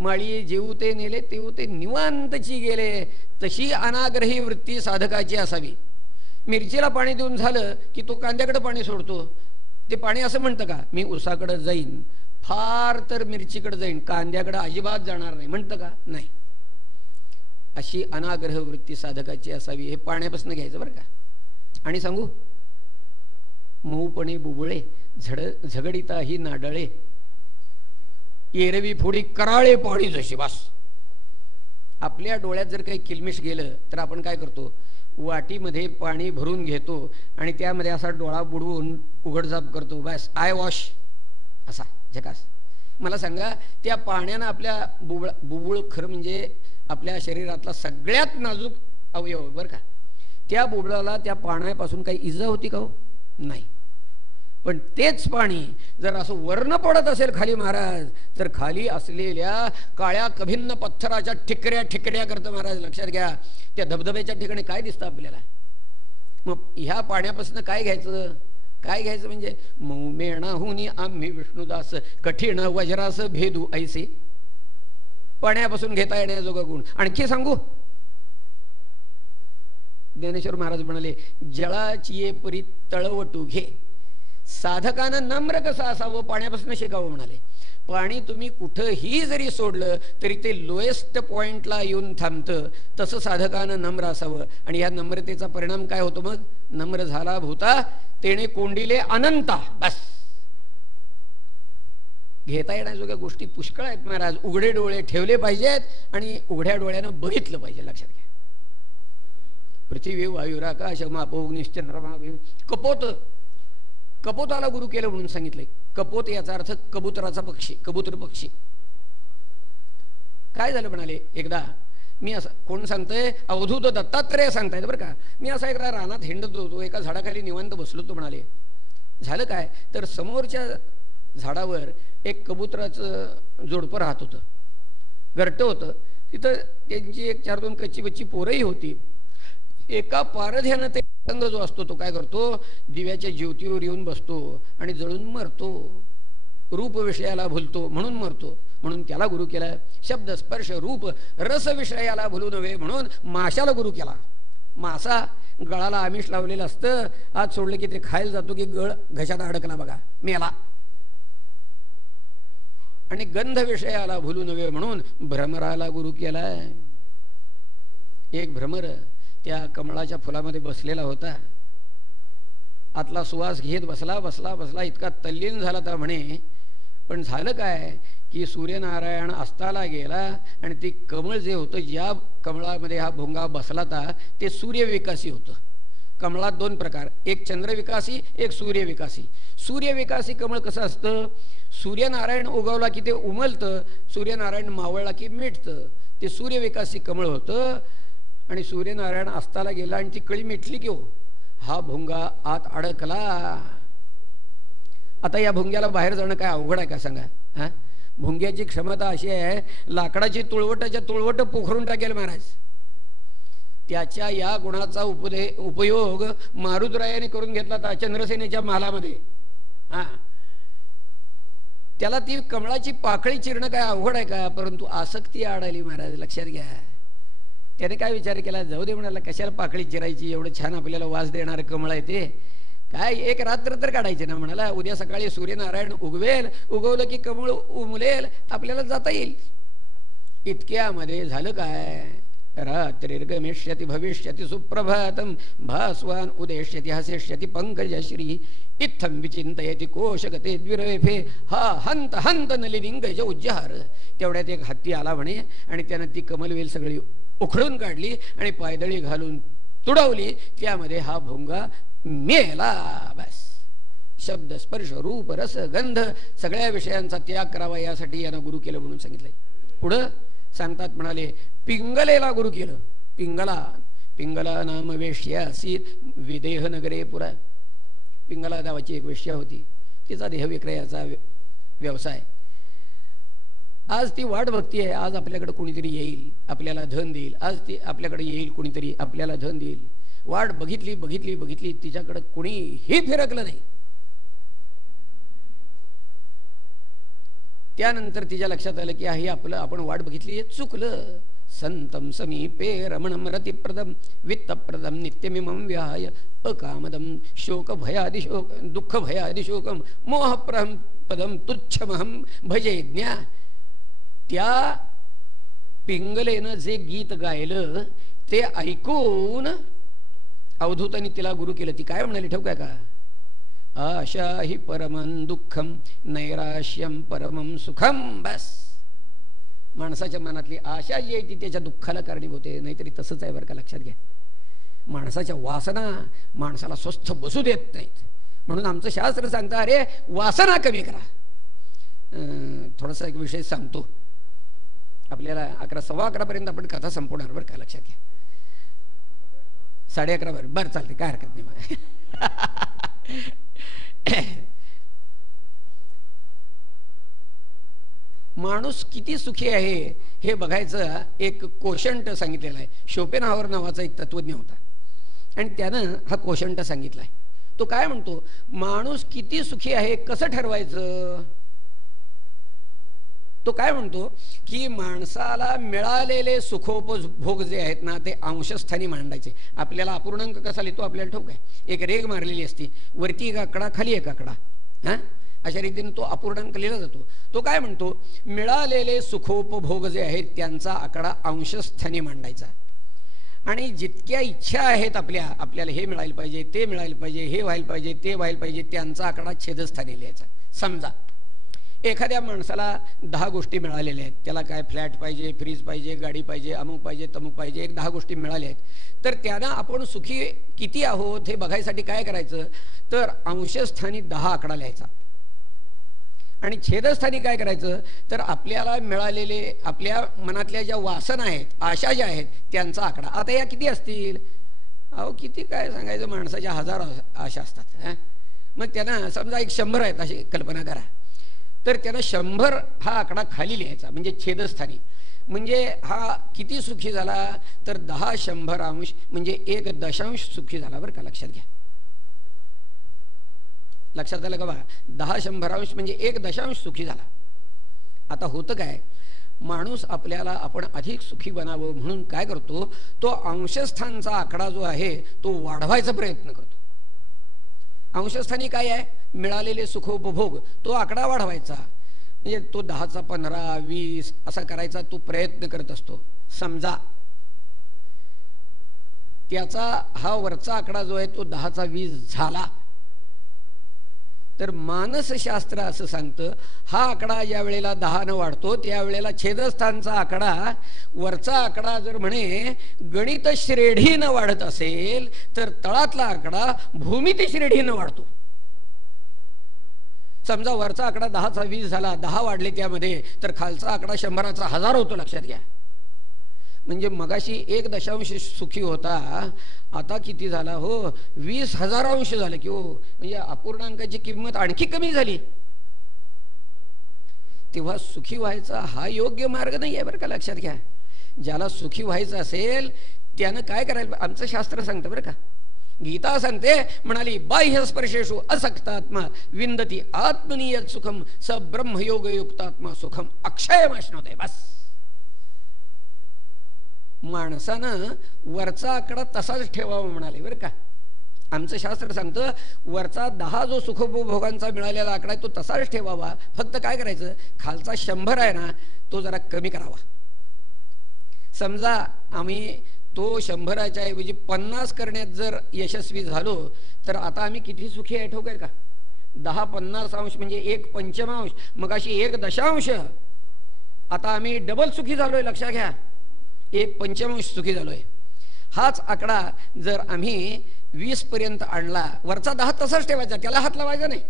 माळी जेऊ ते नेले तेऊ ते निवांतची गेले, तशी अनाग्रही वृत्ती साधकाची असावी. मिरचीला पाणी देऊन झालं की तो कांद्याकडे पाणी सोडतो. ते पाणी असं म्हणतं का, मी उसाकडे जाईन, फार तर मिरचीकडे जाईन, कांद्याकडे अजिबात जाणार नाही म्हणतं का? नाही. अशी अनाग्रह वृत्ती साधकाची असावी. हे पाण्यापासून घ्यायचं बरं का. आणि सांगू, मऊपणे बुबुळे झगडिता ही नाडळे, एरवी फोडी कराळे पाणी जशी. बस. आपल्या डोळ्यात जर काही किलमिश गेलं तर आपण काय करतो, वाटीमध्ये पाणी भरून घेतो आणि त्यामध्ये असा डोळा बुडवून उघडझाप करतो. बस, आय वॉश असा झकास. मला सांगा, त्या पाण्यानं आपल्या बुबुळ खरं म्हणजे आपल्या शरीरातला सगळ्यात नाजूक अवयव बरं का, त्या बुबुळाला त्या पाण्यापासून काही इजा होती का हो? नाही. पण तेच पाणी जर असं वर्ण पडत असेल खाली महाराज, तर खाली असलेल्या काळ्या कभिन्न पत्थराच्या ठिकऱ्या ठिकऱ्या करतं महाराज. लक्षात घ्या, त्या धबधब्याच्या ठिकाणी काय दिसतं आपल्याला. मग ह्या पाण्यापासून काय घ्यायचं, काय घ्यायचं म्हणजे मौमेणाहुनी आम्ही विष्णुदास कठीण वज्रास भेदू ऐसे. पाण्यापासून घेता येण्याजोगा गुण. आणखी सांगू, ज्ञानेश्वर महाराज म्हणाले, जळाची ये परी तळवटू घे. साधकानं नम्र कसं असावं पाण्यापासून शिकावं म्हणाले. पाणी तुम्ही कुठंही जरी सोडलं तरी ते लोएस्ट पॉइंटला येऊन थांबतं. तसं साधकानं नम्र असावं. आणि या नम्रतेचा परिणाम काय होतो मग, नम्र झाला भूता तेने कोंडिले अनंता. बस, घेता येण्याजोग्या गोष्टी पुष्कळ आहेत महाराज. उघडे डोळे ठेवले पाहिजेत आणि उघड्या डोळ्यानं बघितलं पाहिजे. लक्षात घ्या. पृथ्वी वायुराकाश मापोग्निश्चंद्रमा. कपोत, कपोताला गुरु केलं म्हणून सांगितलंय. कपोत याचा अर्थ कबुतराचा पक्षी, कबूतर पक्षी. काय झालं म्हणाले, एकदा मी असं, कोण सांगतंय, अवधूत दत्तात्रेय सांगतायत बरं का. मी असा एकदा रानात हिंडत होतो, एका झाडाखाली निवांत बसलो होतो म्हणाले. झालं काय तर समोरच्या झाडावर एक कबुतराचं जोडपं राहत होतं, घरटं होतं. तिथं त्यांची एक 4-2 कच्ची बच्ची पोरही होती. एका पारध्यानं ते रंग जो असतो तो काय करतो, दिव्याच्या ज्योतीवर येऊन बसतो आणि जळून मरतो. रूप विषयाला भुलतो म्हणून मरतो. म्हणून त्याला गुरु केला. शब्द स्पर्श रूप रस विषयाला भुलू नव्हे म्हणून माशाला गुरु केला. मासा गळाला आमिष लावलेलं असतं, आज सोडलं की ते खायला जातो की गळ घशात अडकला बघा, मेला. आणि गंध विषयाला भुलू नव्हे म्हणून भ्रमराला गुरु केलाय. एक भ्रमर त्या कमळाच्या फुलामध्ये बसलेला होता. आतला सुवास घेत बसला बसला बसला, इतका तल्लीन झाला तर म्हणे. पण झालं काय की सूर्यनारायण अस्ताला गेला आणि ती कमळ जे होतं, ज्या कमळामध्ये हा भोंगा बसला होता ते सूर्यविकासी होतं. कमळात 2 प्रकार, एक चंद्रविकासी, एक सूर्यविकासी. सूर्यविकासी कमळ कसं असतं, सूर्यनारायण उगवला की ते उमलतं, सूर्यनारायण मावळला की मिटतं. ते सूर्यविकासी कमळ होतं. आणि सूर्यनारायण अस्ताला गेला आणि ती कळी मिटली की हो, हा भोंगा आत अडकला. आता या भोंग्याला बाहेर जाणं काय अवघड आहे का सांगा. हा, भोंग्याची क्षमता अशी आहे, लाकडाची तुळवटाच्या तुळवट पोखरून टाकेल महाराज. त्याच्या या गुणाचा उपयोग मारुतरायाने करून घेतला होता चंद्रसेनेच्या महालामध्ये. हा, त्याला ती कमळाची पाकळी चिरणं काय अवघड आहे का, परंतु आसक्ती आडाली महाराज. लक्षात घ्या. त्याने काय विचार केला, जाऊ दे म्हणाला, कशाला पाकळी चिरायची, एवढं छान आपल्याला वास देणारं कमळ आहे ते, काय एक रात्र तर काढायचे ना. म्हणाला उद्या सकाळी सूर्यनारायण उगवेल, उगवलं की कमळ उमलेल, आपल्याला जाता येईल. इतक्यामध्ये झालं काय, रात्रिर्गमिष्यति भविष्यति सुप्रभातम भास्वान उदेष्यति हसेष्यति पंकजश्री इत्थं विचिंतयति कोशगते द्विरेफे हा हंत हंत नलिनिंगज उज्जहार. तेवढ्यात एक हत्ती आला म्हणे आणि त्यानं ती कमलवेल सगळी उखडून काढली आणि पायदळी घालून तुडवली. त्यामध्ये हा भोंगा मेला. बस, शब्द स्पर्श रूप रस गंध सगळ्या विषयांचा त्याग करावा यासाठी यानं गुरु केलं म्हणून सांगितलंय. पुढं सांगतात म्हणाले, पिंगलेला गुरु केलं. पिंगला नाम वेश्या असीत विदेह नगरे पुरा. पिंगला नावाची एक वेश्या होती, तिचा देह विक्रयाचा व्यवसाय. आज ती वाट बघती आहे, आज आपल्याकडे कोणीतरी येईल, आपल्याला धन देईल. आज ती आपल्याकडे येईल कोणीतरी, आपल्याला धन देईल. वाट बघितली बघितली बघितली, तिच्याकडे कोणीही फिरकलं नाही. त्यानंतर तिच्या लक्षात आलं की हे आपलं आपण वाट बघितली हे चुकलं. संतम समीपे रमणम रतिप्रदम वित्तप्रदम नित्यमिमं व्याय अकामदम शोक भयादिशोक दुःख भयादिशोकम मोहप्रहम पदम तुच्छमहम भजे ज्ञा. त्या पिंगलेनं जे गीत गायलं ते ऐकून अवधूतांनी तिला गुरु केलं. ती काय म्हणाली ठेव काय का, आशा हि परमं दुःखम नैराश्यम परमं सुखम. बस, माणसाच्या मनातली आशा जी आहे ती त्याच्या दुःखाला कारणीभूत आहे. नाहीतरी तसंच आहे बरं का, लक्षात घ्या. माणसाच्या वासना माणसाला स्वस्थ बसू देत नाहीत. म्हणून आमचं शास्त्र सांगतं अरे वासना कमी करा. थोडासा एक विषय सांगतो आपल्याला. 11 सव्वा 11 पर्यंत आपण कथा संपवणार बरं का, लक्षात घ्या. 11:30 बरं चालते, काय हरकत नाही मला. माणूस किती सुखी आहे हे बघायचं एक कोशंट सांगितलेला आहे. शोपेनहावर नावाचा एक तत्वज्ञ होता आणि त्यानं हा कोशंट सांगितलाय. तो काय म्हणतो, माणूस किती सुखी आहे कसं ठरवायचं. तो काय म्हणतो की माणसाला मिळालेले सुखोपभोग जे आहेत ना ते अंशस्थानी मांडायचे. आपल्याला अपूर्णांक कसा लिहितो आपल्याला ठाऊक आहे. एक रेघ मारलेली असती, वरती एक आकडा खाली एक आकडा, हा अशा रीतीने तो अपूर्णांक लिहिला जातो. तो काय म्हणतो, मिळालेले सुखोपभोग जे आहेत त्यांचा आकडा अंशस्थानी मांडायचा आणि जितक्या इच्छा आहेत आपल्याला हे मिळायला पाहिजे, ते मिळायला पाहिजे, हे व्हायला पाहिजे, ते व्हायला पाहिजे, त्यांचा आकडा छेदस्थानी लिहायचा. समजा एखाद्या माणसाला 10 गोष्टी मिळालेल्या आहेत. त्याला काय फ्लॅट पाहिजे, फ्रीज पाहिजे, गाडी पाहिजे, अमुक पाहिजे, तमुक पाहिजे, 10 गोष्टी मिळाल्या आहेत. तर त्यांना आपण सुखी किती आहोत हे बघायसाठी काय करायचं, तर अंशस्थानी 10 आकडा लिहायचा आणि छेदस्थानी काय करायचं, तर आपल्याला मिळालेले आपल्या मनातल्या ज्या वासना आहेत, आशा ज्या आहेत त्यांचा आकडा. आता या किती असतील, अहो किती काय सांगायचं, माणसाच्या 1000 आशा असतात. मग त्यांना समजा एक 100 आहेत अशी कल्पना करा. तर त्यांना 100 हा आकडा खाली लिहायचा म्हणजे छेदस्थानी. म्हणजे हा किती सुखी झाला, तर 10 100 अंश म्हणजे 1 दशांश सुखी झाला बरं का, लक्षात घ्या. लक्षात आलं का बा, 10 100 अंश म्हणजे 1 दशांश सुखी झाला. आता होतं काय, माणूस आपल्याला आपण अधिक सुखी बनावं म्हणून काय करतो, तो अंशस्थानचा आकडा जो आहे तो वाढवायचा प्रयत्न करतो. अंशस्थानी काय आहे, मिळालेले सुखोपभोग, तो आकडा वाढवायचा. म्हणजे तो 10चा 15 20 असा करायचा तो प्रयत्न करत असतो. समजा त्याचा हा वरचा आकडा जो आहे तो 10चा 20 झाला, तर मानसशास्त्र असं सांगतं हा आकडा ज्या वेळेला 10 वाढतो त्यावेळेला छेदस्थानचा आकडा, वरचा आकडा जर म्हणे गणित श्रेढीनं वाढत असेल तर तळातला आकडा भूमिती श्रेढीनं वाढतो. समजा वरचा आकडा 10चा 20 झाला, 10 वाढले त्यामध्ये, तर खालचा आकडा 100चा 1000 होतो. लक्षात घ्या. म्हणजे मगाशी 1 दशांश सुखी होता, आता किती झाला हो, 20,000 अंश झालं की हो. म्हणजे अपूर्णांकाची किंमत आणखी कमी झाली. तेव्हा सुखी व्हायचा हा योग्य मार्ग नाही आहे बरं का, लक्षात घ्या. ज्याला सुखी व्हायचं असेल त्यानं काय करायला, आमचं शास्त्र सांगतं बरं का. गीता सांगते, म्हणाली बाह्य स्पर्शेषु असक्तात्मा विंदती आत्मनीयत सुखम स ब्रह्मयोग युक्तात्मा सुखम अक्षयमाश्नोते. बस, माणसानं वरचा आकडा तसाच ठेवावा म्हणाले बरं का. आमचं शास्त्र सांगतं वरचा 10 जो सुखोपभोगांचा मिळालेला आकडा आहे तो तसाच ठेवावा. फक्त काय करायचं, खालचा 100 आहे ना तो जरा कमी करावा. समजा आम्ही तो 100च्या ऐवजी 50 करण्यात जर यशस्वी झालो तर आता आम्ही किती सुखी आहे ठोक आहे का. 10 50 अंश म्हणजे 1 पंचमांश, मग अशी 1 दशांश, आता आम्ही डबल सुखी झालोय. लक्षात घ्या, 1 पंचमांश सुखी झालोय. हाच आकडा जर आम्ही 20 पर्यंत आणला, वरचा 10 तसाच ठेवायचा, त्याला हात लावायचा नाही,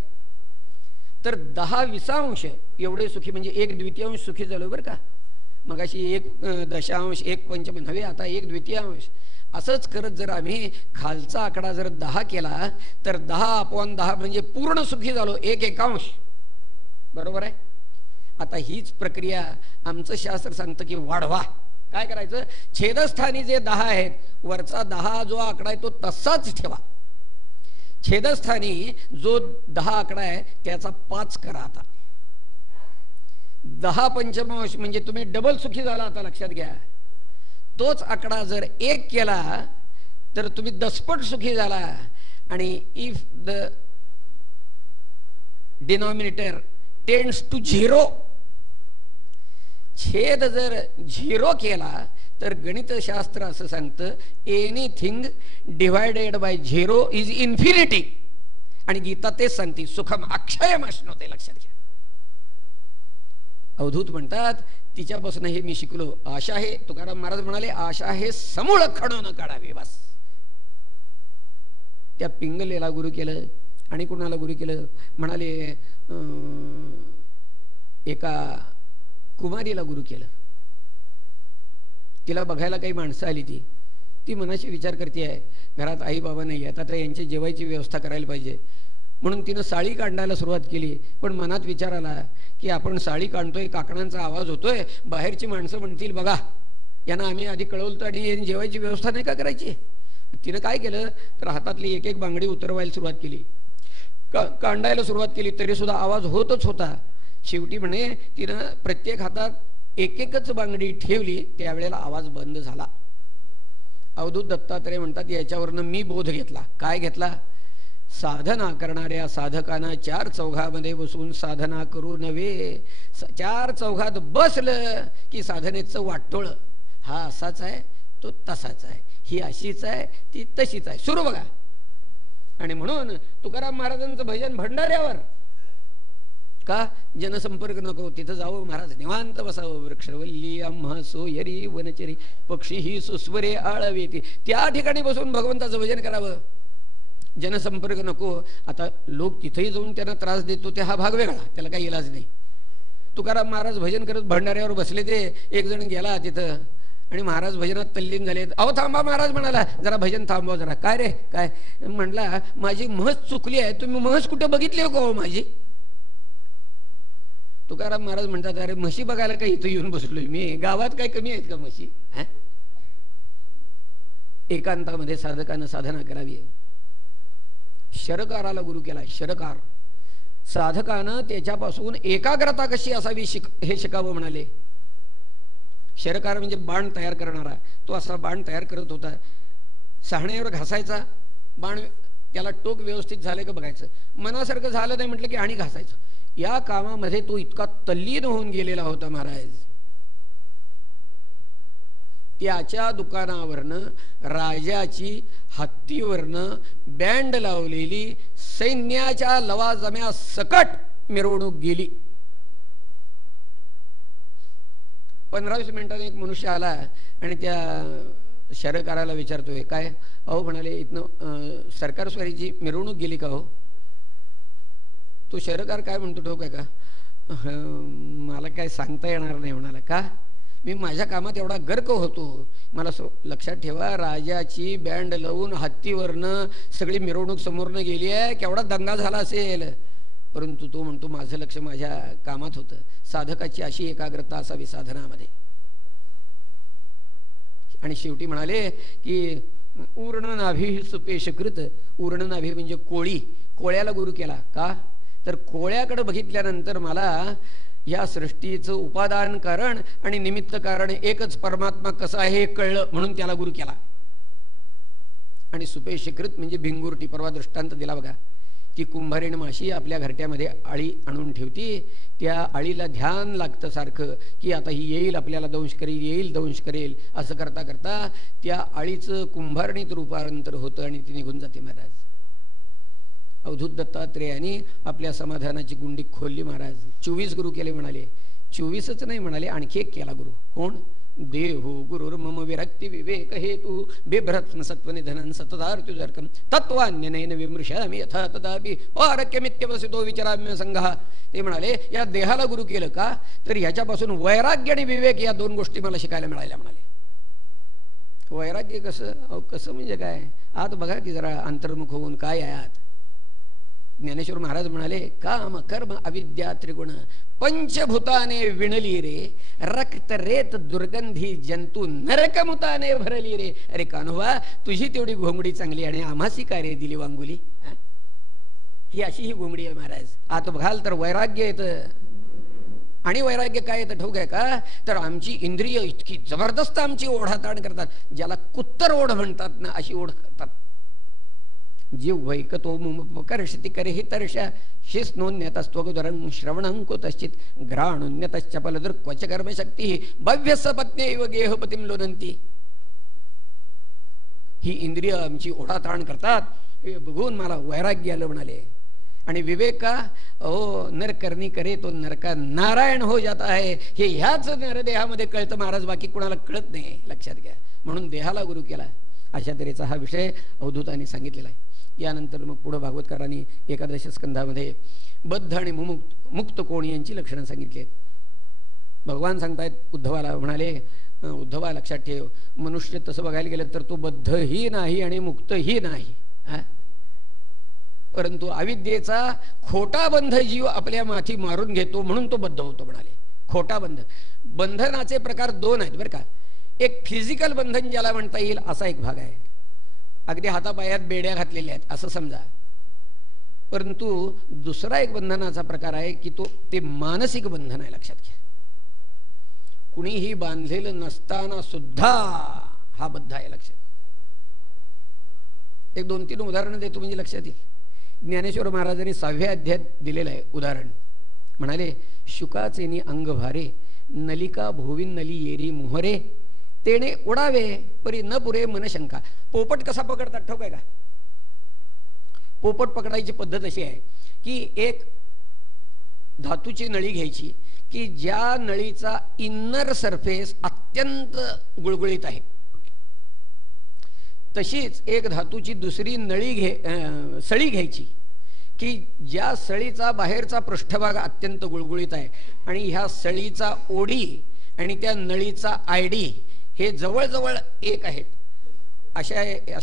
तर 10 विसांश एवढे सुखी म्हणजे 1 द्वितीयांश सुखी झालोय बरं का. मग अशी 1 दशांश 1 पंचमांश नव्हे, आता 1 द्वितीयांश. असंच करत जर आम्ही खालचा आकडा जर 10 केला तर 10/10 म्हणजे पूर्ण सुखी झालो, 1 एकांश. बरोबर आहे. आता हीच प्रक्रिया आमचं शास्त्र सांगतं की वाढवा. काय करायचं, छेदस्थानी जे 10 आहेत, वरचा 10 जो आकडा आहे तो तसाच ठेवा. छेदस्थानी जो 10 आकडा आहे त्याचा 5 करा. आता 10 पंचमांश म्हणजे तुम्ही डबल सुखी झाला. आता लक्षात घ्या, तोच आकडा जर 1 केला तर तुम्ही दसपट सुखी झाला. आणि if the denominator tends to 0, छेद जर 0 केला तर गणितशास्त्र असं सांगतं anything divided by 0 is infinity. आणि गीता तेच सांगते सुखम अक्षयम अश्नुते. लक्षात घ्या. अवधूत म्हणतात तिच्यापासून हे मी शिकलो. आशा हे, तुकाराम महाराज म्हणाले, आशा हे समूळ खणून काढावे. बस. त्या पिंगलेला गुरु केलं. आणि कुणाला गुरु केलं म्हणाले, एका कुमारीला गुरु केलं. तिला बघायला काही माणसं आली. ती मनाशी विचार करते आहे, घरात आई बाबा नाही आहेत, आता यांची जेवायची व्यवस्था करायला पाहिजे. म्हणून तिनं साळी काढायला सुरुवात केली. पण मनात विचार आला की आपण साळी काढतोय, काकणांचा आवाज होतोय, बाहेरची माणसं म्हणतील बघा यांना आम्ही आधी कळवलं आणि जेवायची व्यवस्था नाही का करायची. तिनं काय केलं तर हातातली एक एक बांगडी उतरवायला सुरुवात केली, कांडायला सुरुवात केली. तरी सुद्धा आवाज होतच होता. शेवटी म्हणे तिनं प्रत्येक हातात एक एकच बांगडी ठेवली. त्यावेळेला आवाज बंद झाला. अवधूत दत्तात्रय म्हणतात याच्यावरनं मी बोध घेतला. काय घेतला? साधना करणाऱ्या साधकांना 4 चौघामध्ये बसून साधना करू नव्हे. 4 चौघात बसलं की साधनेचं वाटोळ. हा असाच आहे, तो तसाच आहे, ही अशीच आहे, ती तशीच आहे. सुरू बघा. आणि म्हणून तुकाराम महाराजांचं भजन भंडाऱ्यावर का? जनसंपर्क नको, तिथं जावं महाराज, निवांत बसावं. वृक्षवल्ली आम्हा सोयरी वनचरी पक्षी ही सुस्वरे आळवेती. त्या ठिकाणी बसून भगवंताचं भजन करावं. जनसंपर्क नको. आता लोक तिथेही जाऊन त्यांना त्रास देतो ते हा भाग वेगळा, त्याला काही इलाज नाही. तुकाराम महाराज भजन करत भंडाऱ्यावर बसले. ते एक जण गेला तिथं आणि महाराज भजनात तल्लीन झाले. अहो थांबा, महाराज म्हणाला जरा भजन थांबवा जरा. काय रे काय म्हणला? माझी म्हस चुकली आहे. तुम्ही म्हस कुठं बघितली हो का माझी? तुकाराम महाराज म्हणतात अरे म्हशी बघायला काही इथं येऊन बसलोय मी, गावात काय कमी आहेत का म्हशी? एकांतामध्ये साधकानं साधना करावी. शरकाराला गुरु केला. शरकार साधकानं त्याच्यापासून एकाग्रता कशी असावी हे शिकावं म्हणाले. शरकार म्हणजे बाण तयार करणारा. तो असा बाण तयार करत होता. सहाण्यावर घासायचा बाण, त्याला टोक व्यवस्थित झाले का बघायचं, मनासारखं झालं नाही म्हटलं की आणि घासायचं. या कामामध्ये तो इतका तल्लीन होऊन गेलेला होता महाराज. त्याच्या दुकानावरनं राजाची हत्तीवरनं बँड लावलेली सैन्याच्या लवाजम्या सकट मिरवणूक गेली. 15-20 मिनिटांनी एक मनुष्य आला आणि त्या शरकाराला विचारतोय काय? अहो म्हणाले इथनं सरकार स्वारीची मिरवणूक गेली का हो? तो शरकार काय म्हणतो ठोक आहे का? मला काय सांगता येणार नाही म्हणाला. का? मी माझ्या कामात एवढा गर्क होतो. मला लक्षात ठेवा, राजाची बँड लावून हत्तीवरनं सगळी मिरवणूक समोरनं गेली आहे, केवढा दंगा झाला असेल. परंतु तो म्हणतो माझं लक्ष माझ्या कामात होतं. साधकाची अशी एकाग्रता असावी साधनामध्ये. आणि शेवटी म्हणाले की ऊर्ण नाभी सुपेशकृत. ऊर्ण नाभी म्हणजे कोळी. कोळ्याला गुरु केला. का? तर कोळ्याकडे बघितल्यानंतर मला या सृष्टीचं उपादान कारण आणि निमित्त कारण एकच परमात्मा कसा आहे हे कळलं, म्हणून त्याला गुरु केला. आणि सुपेशकृत म्हणजे भिंगुरटी. परवा दृष्टांत दिला बघा. ती कुंभारीण माशी आपल्या घरट्यामध्ये आळी आणून ठेवती. त्या आळीला ध्यान लागतं सारखं की आता ही येईल आपल्याला दंश करेल, येईल दंश करेल. असं करता करता त्या आळीचं कुंभारणीत रूपांतर होतं आणि ती निघून जाते महाराज. अवधूत दत्तात्रेयांनी आपल्या समाधानाची गुंडी खोलली महाराज. 24 गुरु केले म्हणाले. 24च नाही म्हणाले, आणखी एक केला गुरु. कोण? देहु गुरुर मम विरक्ती विवेक हेतु बिभ्रत्न सत्वनिधनं सततार्त्युजर्कं तत्वान्यनेन विमृशामि यथा तदापि पारक्यमित्यवसितो विचाराम्य संघः. ते म्हणाले या देहाला गुरु केलं का? तर ह्याच्यापासून वैराग्य आणि विवेक या 2 गोष्टी मला शिकायला मिळाल्या म्हणाले. वैराग्य कसं? अहो कसं म्हणजे काय? आत बघा की जरा अंतर्मुख होऊन काय आहे आत. ज्ञानेश्वर महाराज म्हणाले काम कर्म अविद्या त्रिगुण पंचभूताने विणली रे, रक्त रेत दुर्गंधी जंतू नरकमुताने भरली रे. अरे कान्होबा, तुझी तेवढी घोंगडी चांगली आणि आम्हासी काय रे दिली वांगुली? ही अशी ही घोंगडी आहे महाराज. आत बघाल तर वैराग्य येतं. आणि वैराग्य काय येतं ठाऊक आहे का? तर आमची इंद्रिय इतकी जबरदस्त आमची ओढाताण करतात, ज्याला कुत्तर ओढ म्हणतात ना, अशी ओढ करतात. जीव वैकतो मुमपकर्षति करेहि तर्षा शिस्नोन्यतस्त्वगुदरं श्रवणंकुतश्चित घ्राणुन्यतश्चपलदुर् क्वच कर्मशक्ती भव्यस्य पत्न्यैव गेहपतिं लोनंती. ही इंद्रिय आमची ओढाताण करतात, हे बघून मला वैराग्य आलं म्हणाले. आणि विवेक का? ओ नर करणी करे तो नरका नारायण हो जाता आहे, हे ह्याच नरदेहामध्ये कळतं महाराज, बाकी कुणाला कळत नाही, लक्षात घ्या. म्हणून देहाला गुरु केला. अशा तऱ्हेचा हा विषय अवधूतांनी सांगितलेला आहे. यानंतर मग पुढं भागवतकारांनी एकादश स्कंधामध्ये बद्ध आणि मुक्त कोण यांची लक्षणं सांगितली आहेत. भगवान सांगतायत उद्धवाला, म्हणाले उद्धवा लक्षात ठेव, मनुष्य तसं बघायला गेलं तर तो बद्धही नाही आणि मुक्तही नाही, परंतु अविद्येचा खोटा बंध जीव आपल्या माथी मारून घेतो म्हणून तो बद्ध होतो म्हणाले. खोटा बंध, बंधनाचे प्रकार दोन आहेत बरं का. एक फिजिकल बंधन ज्याला म्हणता येईल असा एक भाग आहे, अगदी हातापायात बेड्या घातलेल्या आहेत असं समजा. परंतु दुसरा एक बंधनाचा प्रकार आहे की ते मानसिक बंधन आहे, लक्षात घ्या. कुणीही बांधलेलं नसताना सुद्धा हा बद्ध आहे, लक्षात. एक 2-3 उदाहरणं देतो म्हणजे लक्षात येईल. ज्ञानेश्वर महाराजांनी 6व्या अध्यायात दिलेलं आहे उदाहरण. म्हणाले शुकाचेनी अंग भारे नलिका भोविन नली येरी मोहरे तेणे उडावे परी न पुरे मनशंका. पोपट कसा पकडतात ठाऊक आहे का? पोपट पकडायची पद्धत अशी आहे की एक धातूची नळी घ्यायची की ज्या नळीचा इन्नर सरफेस अत्यंत गुळगुळीत आहे, तशीच एक धातूची दुसरी सळी घ्यायची की ज्या सळीचा बाहेरचा पृष्ठभाग अत्यंत गुळगुळीत आहे आणि ह्या सळीचा ओढी आणि त्या नळीचा आयडी हे जवळजवळ एक आहेत. अशा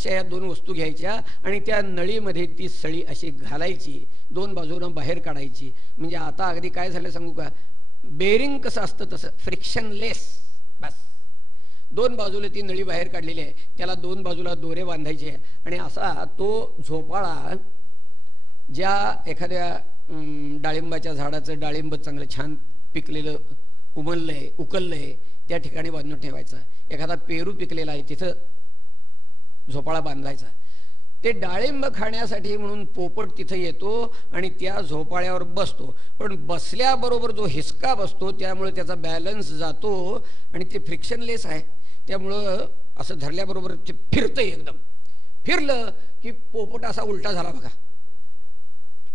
या 2 वस्तू घ्यायच्या आणि त्या नळीमध्ये ती सळी अशी घालायची, 2 बाजूनं बाहेर काढायची. म्हणजे आता अगदी काय झालं सांगू का, बेरिंग कसं असतं तसं फ्रिक्शनलेस. बस 2 बाजूला ती नळी बाहेर काढलेली आहे, त्याला 2 बाजूला दोरे बांधायचे आणि असा तो झोपाळा ज्या एखाद्या डाळिंबाच्या झाडाचं डाळिंब चांगलं छान पिकलेलं उमललंय उकललंय त्या ठिकाणी बांधून ठेवायचा. एखादा पेरू पिकलेला आहे तिथं झोपाळा बांधायचा. ते डाळिंब खाण्यासाठी म्हणून पोपट तिथं येतो आणि त्या झोपाळ्यावर बसतो, पण बसल्याबरोबर जो हिसका बसतो त्यामुळे त्याचा बॅलन्स जातो आणि ते फ्रिक्शनलेस आहे, त्यामुळं असं धरल्याबरोबर ते फिरतं. एकदम फिरलं की पोपट असा उलटा झाला बघा.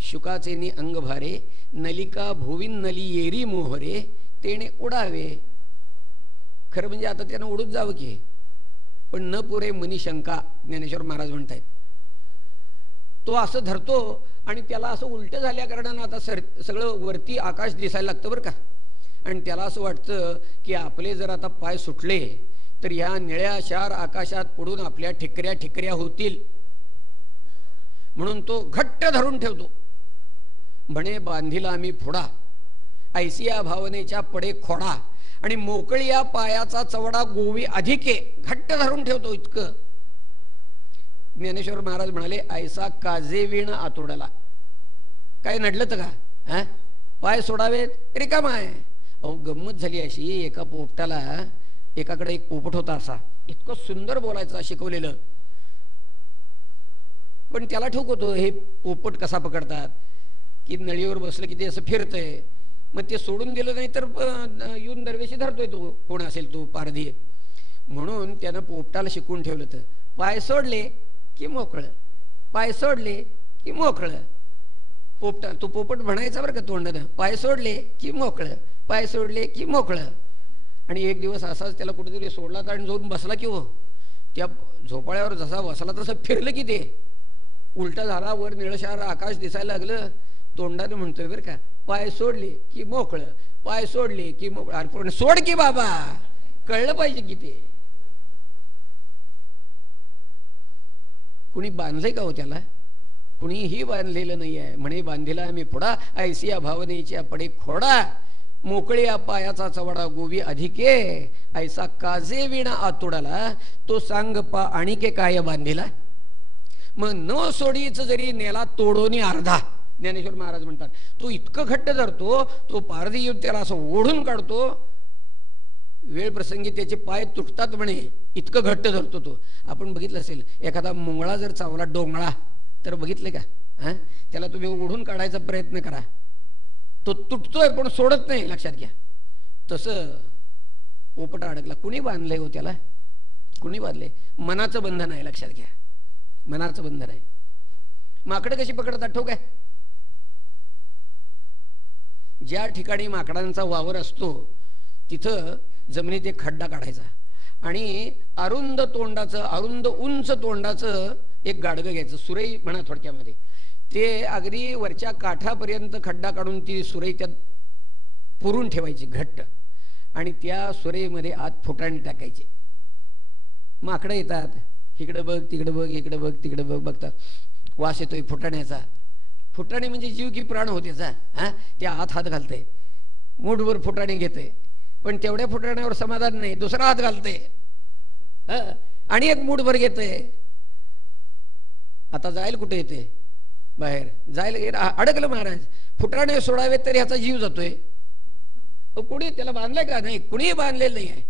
शुकाचेनी अंग भारे नलिका भोविन नली येरी मोहरे तेणे उडावे. खरं म्हणजे आता त्यानं उडून जावं की, पण न पुरे मनी शंका, ज्ञानेश्वर महाराज म्हणतायत. तो असं धरतो आणि त्याला असं उलट झाल्या कारणानं आता सगळं वरती आकाश दिसायला लागतं बरं का. आणि त्याला असं वाटतं की आपले जर आता पाय सुटले तर ह्या निळ्या शार आकाशात पडून आपल्या ठिकऱ्या ठिकऱ्या होतील, म्हणून तो घट्ट धरून ठेवतो. म्हणे बांधिला मी फोडा ऐसिया भावनेच्या पडे खोडा आणि मोकळी या पायाचा चवडा गोवी अधिके. घट्ट धरून ठेवतो इतकं. ज्ञानेश्वर महाराज म्हणाले ऐसा काजेवीण आतोडाला. काय नडलं तर का? पाय सोडावेत रिकामा आहे. अहो गंमत झाली अशी, एका पोपटाला एकाकडे एक पोपट होता, असा इतकं सुंदर बोलायचं शिकवलेलं, पण त्याला ठोक होतो हे पोपट कसा पकडतात की नळीवर बसलं की ते असं फिरतंय, मग ते सोडून दिलं नाही तर येऊन दरवेशी धरतोय तो, कोण असेल तो पारधी. म्हणून त्यानं पोपटाला शिकवून ठेवलं तर पाय सोडले की मोकळं, पाय सोडले की मोकळं. तो पोपट म्हणायचा बरं का तोंडानं, पाय सोडले की मोकळं, पाय सोडले की मोकळं. आणि एक दिवस असाच त्याला कुठेतरी सोडला आणि जाऊन बसला की हो त्या झोपाळ्यावर जसा बसला तसं फिरलं की ते उलटा झाला, वर निळशार आकाश दिसायला लागलं. तोंडाने म्हणतोय बरं का, पाय सोडले की मोकळं, पाय सोडले की मोकळं. अरे पण सोड की बाबा, कळलं पाहिजे की ते. कुणी बांधलंय का हो त्याला? कुणीही बांधलेलं नाही आहे. म्हणे बांधिला आम्ही फोडा ऐसिया भावनेच्या पडे खोडा मोकळे या पायाचा चवडा गोवी अधिके ऐसा काजे विणा आतुडाला. तो सांग पा आणिके काय बांधिला. मग न सोडीच जरी नेला तोडोनी अर्धा. ज्ञानेश्वर महाराज म्हणतात. तो इतकं घट्ट धरतो, तो पारधी येऊन त्याला असं ओढून काढतो, वेळ प्रसंगी त्याचे पाय तुटतात म्हणे, इतकं घट्ट धरतो तो. आपण बघितलं असेल एखादा मुंगळा जर चावला, डोंगळा, तर बघितले का? त्याला तुम्ही ओढून काढायचा प्रयत्न करा, तो तुटतोय पण सोडत नाही, लक्षात घ्या. तसं पोपटा अडकला. कुणी बांधलंय हो त्याला? कुणी बांधले? मनाचं बंधन आहे, लक्षात घ्या, मनाचं बंधन आहे. माकडं कशी पकडतात ठोक आहे? ज्या ठिकाणी माकडांचा वावर असतो तिथं जमिनीत एक खड्डा काढायचा आणि अरुंद तोंडाचं, अरुंद उंच तोंडाचं एक गाडगं घ्यायचं, सुरई म्हणा थोडक्यामध्ये. ते अगदी वरच्या काठापर्यंत खड्डा काढून ती सुरई त्यात पुरून ठेवायची घट्ट, आणि त्या सुरईमध्ये आत फुटाणे टाकायचे. माकडं येतात, इकडं बघ तिकडं बघ, इकडं बघ तिकडं बघ, बघतात, वास येतोय फुटाण्याचा. फुटाणे म्हणजे जीव की प्राण होते त्या आत हात घालते, मूठभर फुटाणे घेते, पण तेवढ्या फुटाण्यावर समाधान नाही, दुसरा हात घालते आणि एक मूठभर घेते. आता जायला कुठे येते? बाहेर जायला अडकलं महाराज. फुटाणे सोडावे तर ह्याचा जीव जातोय. कुणी त्याला बांधलंय का? नाही, कुणी बांधलेलं नाही आहे.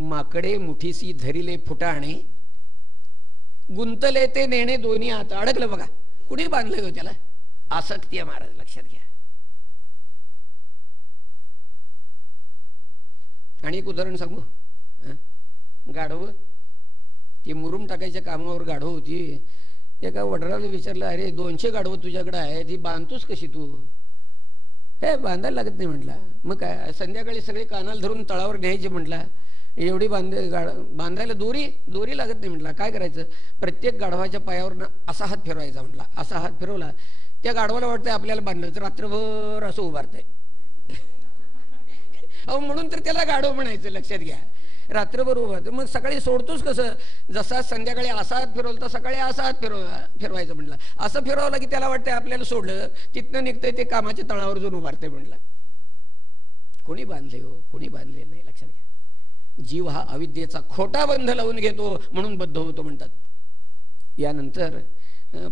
माकडे मुठीसी धरिले फुटाणे, गुंतले ते नेणे दोन्ही हात. अडकलं बघा. कुणी बांधलंय हो त्याला? आसक्ती आहे महाराज, लक्षात घ्या. आणि एक उदाहरण सांगू. गाढव, ती मुरुम टाकायच्या कामावर गाढव होती. एका वडिलाला विचारलं, अरे 200 गाढवं तुझ्याकडे आहे, ती बांधतोस कशी तू? हे बांधायला लागत नाही म्हटला. मग काय, संध्याकाळी सगळे कानाला धरून तळावर न्यायचे म्हटला. एवढी बांधायला दोरी लागत नाही म्हटला. काय करायचं? प्रत्येक गाढवाच्या पायावर असा हात फिरवायचा म्हटला. असा हात फिरवला, त्या गाढवाला वाटतंय आपल्याला बांधलं, तर रात्रभर असं उभारतंय. अहो, म्हणून तर त्याला गाढव म्हणायचं, लक्षात घ्या. रात्रभर उभारतं. मग सकाळी सोडतोच कसं? जसा संध्याकाळी असा हात फिरवला तर सकाळी असा हात फिरवायचं म्हटलं. असं फिरवलं की त्याला वाटतंय आपल्याला सोडलं, तिथनं निघतंय ते कामाच्या तळावर जाऊन उभारतंय म्हटलं. कोणी बांधले हो? कोणी बांधले नाही, लक्षात घ्या. जीव हा अविद्येचा खोटा बंध लावून घेतो, म्हणून बद्ध होतो म्हणतात. यानंतर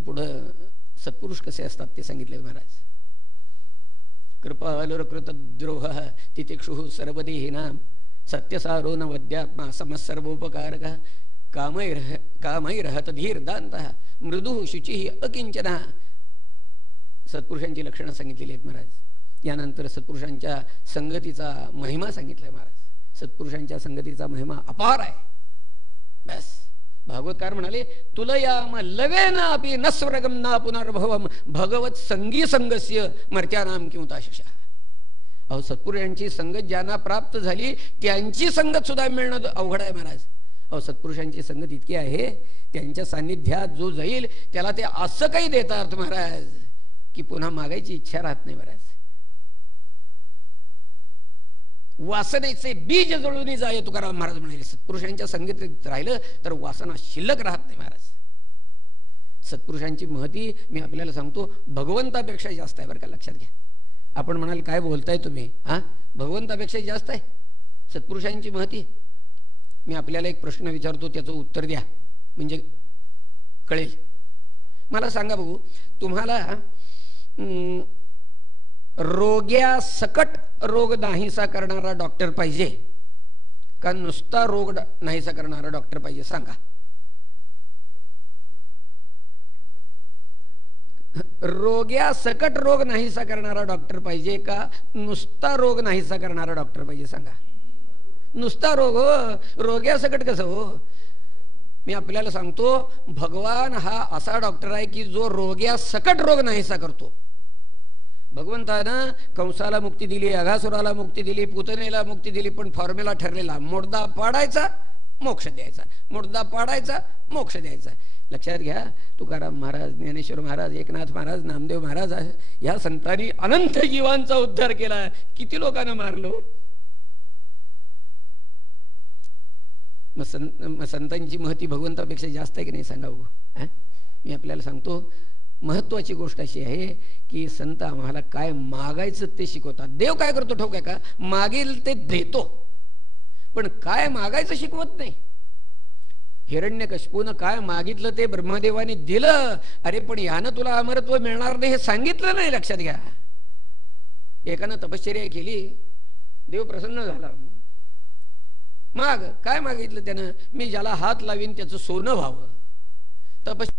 पुढं सत्पुरुष कसे असतात ते सांगितले महाराज. कृपालुरकृतद्रोह तितिक्षुः सर्वदेहिनां सत्यसारो न वद्यात्मा समस्सर्वोपकारक कामैरहत धीर्दान्तः मृदुः शुचिः अकिंचनः. सत्पुरुषांची लक्षणं सांगितलेली आहेत महाराज. यानंतर सत्पुरुषांच्या संगतीचा महिमा सांगितलाय महाराज. सत्पुरुषांच्या संगतीचा महिमा अपार आहे. बस भागवतकार म्हणाले, तुलयाम लवेन अपि नस्वर्गम ना पुनर्भवम भगवत संगी संगस्य मर्त्यानाम किमुताशशा. अहो, सत्पुरुषांची संगत ज्यांना प्राप्त झाली त्यांची संगत सुद्धा मिळणं अवघड आहे महाराज. अहो, सत्पुरुषांची संगत इतकी आहे, त्यांच्या सान्निध्यात जो जाईल त्याला ते असं काही देतात महाराज की पुन्हा मागायची इच्छा राहत नाही महाराज. वासनेचे बीज जळून जाय तुकाराम महाराज म्हणाले. सत्पुरुषांच्या संगतीत राहिलं तर वासना शिल्लक राहत नाही महाराज. सत्पुरुषांची महती मी आपल्याला सांगतो भगवंतापेक्षा जास्त आहे बरं का, लक्षात घ्या. आपण म्हणाल काय बोलताय तुम्ही? भगवंतापेक्षा जास्त आहे सत्पुरुषांची महती. मी आपल्याला एक प्रश्न विचारतो, त्याचं उत्तर द्या म्हणजे कळेल. मला सांगा बघू, तुम्हाला रोग्या सकट रोग नाहीसा करणारा डॉक्टर पाहिजे का नुसता रोग नाहीसा करणारा डॉक्टर पाहिजे? सांगा. रोग्या सकट रोग नाहीसा करणारा डॉक्टर पाहिजे का नुसता रोग नाहीसा करणारा डॉक्टर पाहिजे? सांगा. नुसता रोग हो, रोग्या सकट कसं हो? मी आपल्याला सांगतो, भगवान हा असा डॉक्टर आहे की जो रोग्या सकट रोग नाहीसा करतो. भगवंतानं कंसाला मुक्ती दिली, अघासुराला मुक्ती दिली, पुतनेला मुक्ती दिली, पण फॉर्म्युला ठरलेला, मुर्दा पाडायचा मोक्ष द्यायचा, मुर्दा पाडायचा मोक्ष द्यायचा. लक्षात घ्या. तुकाराम महाराज, ज्ञानेश्वर महाराज, एकनाथ महाराज, नामदेव महाराज, या संतांनी अनंत जीवांचा उद्धार केला. किती लोकांना मारलो. मग संतांची महती भगवंतापेक्षा जास्त आहे की नाही सांगा बघू. मी आपल्याला सांगतो, महत्वाची गोष्ट अशी आहे की संत आम्हाला काय मागायचं ते शिकवतात. देव काय करतो ठाऊक आहे का? मागेल ते देतो, पण काय मागायचं शिकवत नाही. हिरण्यकशिपूनं काय मागितलं ते ब्रह्मदेवाने दिलं. अरे पण यानं तुला अमरत्व मिळणार नाही हे सांगितलं नाही, लक्षात घ्या. एकानं तपश्चर्या केली, देव प्रसन्न झाला. मग काय मागितलं त्यानं? मी ज्याला हात लावीन त्याचं सोनं व्हावं. तपश्चर्या